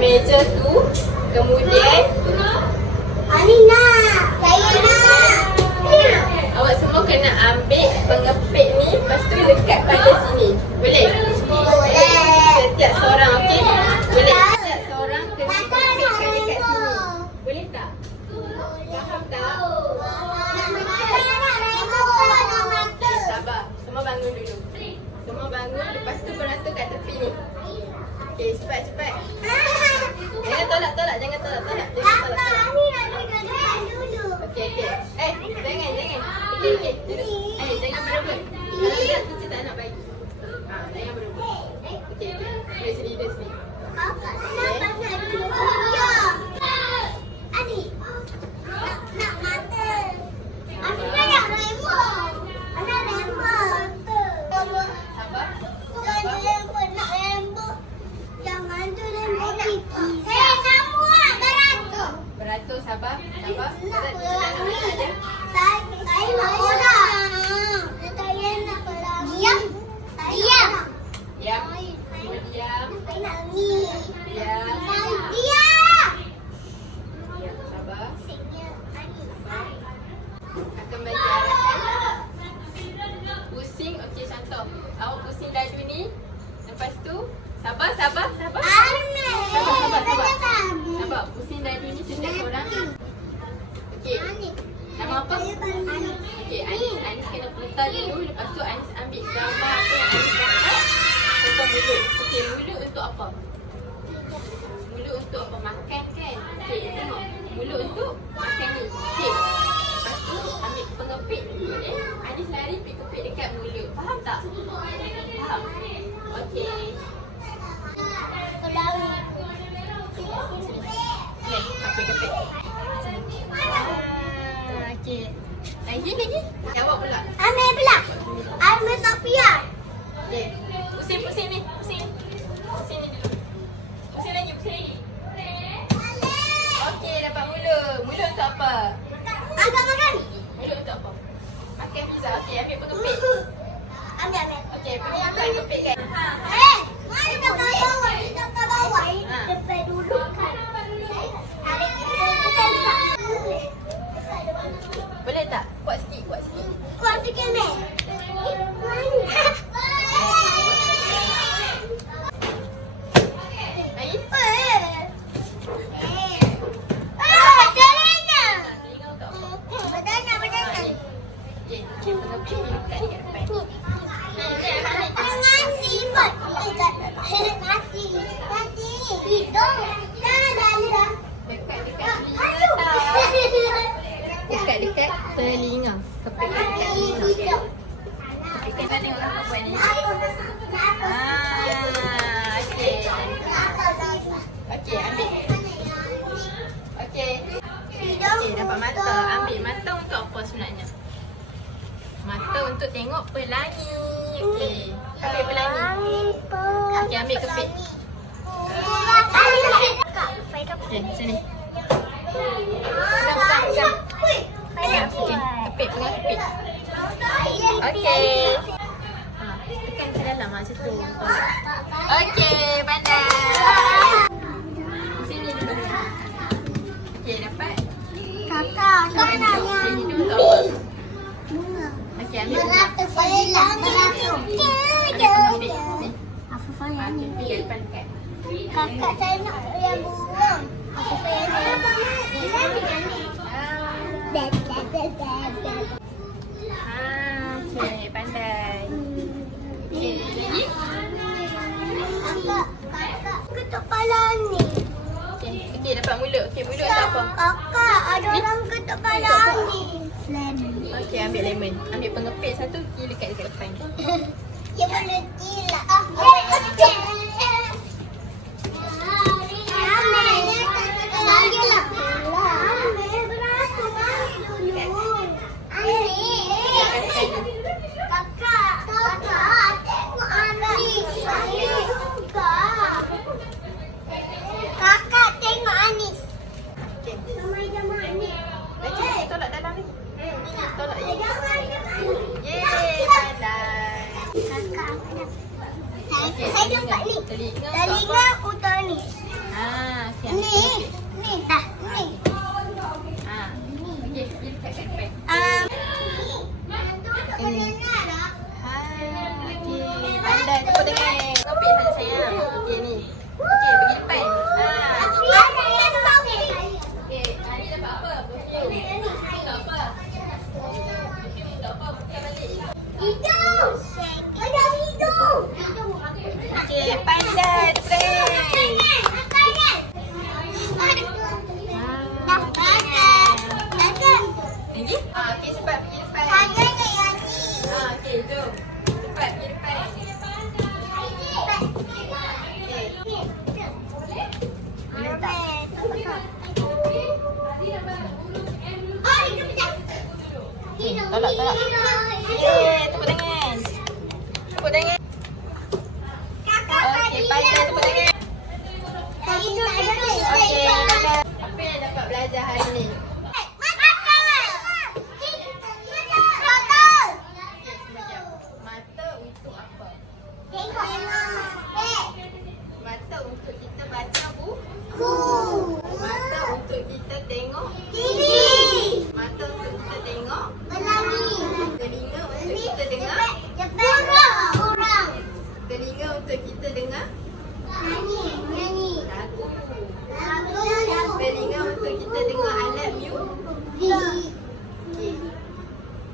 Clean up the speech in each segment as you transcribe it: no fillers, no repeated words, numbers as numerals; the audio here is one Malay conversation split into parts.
meja tu. Kemudian Alina, saya nak. awak semua kena ambil pengepit ni, lepas tu lekat pada sini. Boleh? Boleh. Setiap seorang, okey? Boleh? Setiap seorang kena pengepitkan dekat sini. Boleh tak? Faham tak? Okay, sabar. Semua bangun dulu. Semua bangun, lepas tu beratur kat tepi ni. Okey, cepat. Jangan tolak. Jangan tolak. Okey. Jangan. Okey. Duduk. Jangan berebut. Kalau tidak, teacher tak nak bagi. Jangan berebut. Okey. Dari sini. Beratur, sabar. Berat, teacher tak nak bagi aja. Saya nak orang. Saya nak orang. Diam. Diam. Semua diam. Saya nak ni. Diam. Diam. Diam, sabar. Saya Ani. Akan bagi arahan. Pusing, okey contoh. Awak pusing dadu ni. Lepas tu, sabar. Sabar. Pusing dadu ni setiap orang. Okey. Nama apa? Okey, Anis kena putar dulu. Lepas tu Anis ambil gambar apa yang Anis dapat. Tentang mulut. Okey, mulut untuk apa? Mulut untuk apa? Makan kan? Okey, tengok. Mulut untuk makan ni. Okey. Lepas tu ambil pengepit. Anis lari pergi kepit dekat mulut. Faham tak? Faham? Okey. Okey, kepit. Okey. Lagi. Jawab pula. Ambil pula. Ambil Sofia. Okey. Pusing ni. Pusing ni dulu. Pusing lagi. Okey, dapat mulut. Mulut untuk apa? Agak makan. Mulut untuk apa? Makan pizza. Okey, ambil pengepit. Ambil. Okey, pergi kepit kan. Mari kita ke bawah. Depan dulu kan. Tarik Boleh tak? Kuat sikit. Kuat sikit, Mek. Lagi? Telinga untuk apa? Okey, pengepit ni lekat dekat depan. Dekat telinga. Kepitkan dekat telinga. Kepitkan kat tengok apa buat ni. Okey, ambil. Okey, dapat mata. Ambil mata untuk apa sebenarnya? Mata untuk tengok pelangi. Okey, ambil pelangi. Okey, ambil kepit. Okey, sini. Pegang. Okey, kepit, pegang kepit. Okey. Tekan ke dalam macam tu. Okey, pandai. Sini dulu. Okey, dapat. Kakak, Okey, hidup untuk apa? Okey, ambil. Aku sayang Okey, pergi depan dekat. Kakak saya nak yang burung. Aku sayang Okey, pandai. Okey, lagi. Kakak ketuk kepala ni. Okey, dapat mulut. Okey, mulut untuk apa? Kakak, ada orang ketuk kepala ni. Lemon. Okey, ambil lemon. Ambil pengepit satu, pergi dekat depan. Dia boleh gila. Kakak tengok Anis. Okey. Sama-sama Anis. Okey, tolak dalam ni. Ini tolak. Jangan. Yeay, pandai. Kakak. Tolak. Yeay, tepuk tangan. Tepuk tangan. Okey, patut tepuk tangan. Okey, apa yang dapat belajar hari ni? Okey, sekejap. Mata untuk apa? Mata untuk kita baca buku. Mata untuk kita tengok. Mata untuk kita tengok. Telinga untuk kita dengar. Telinga untuk kita dengar lagu. Telinga untuk kita dengar alat muzik. Okey.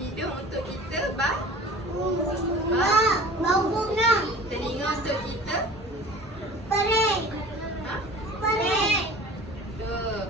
Hidung untuk kita telinga untuk kita ha?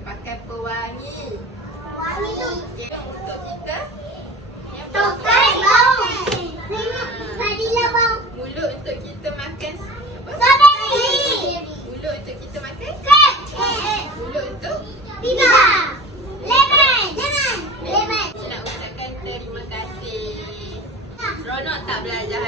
Pakai pewangi. Okey, untuk kita mulut untuk kita makan apa? Mulut untuk kita makan. Mulut untuk saya nak ucapkan terima kasih. Seronok tak belajar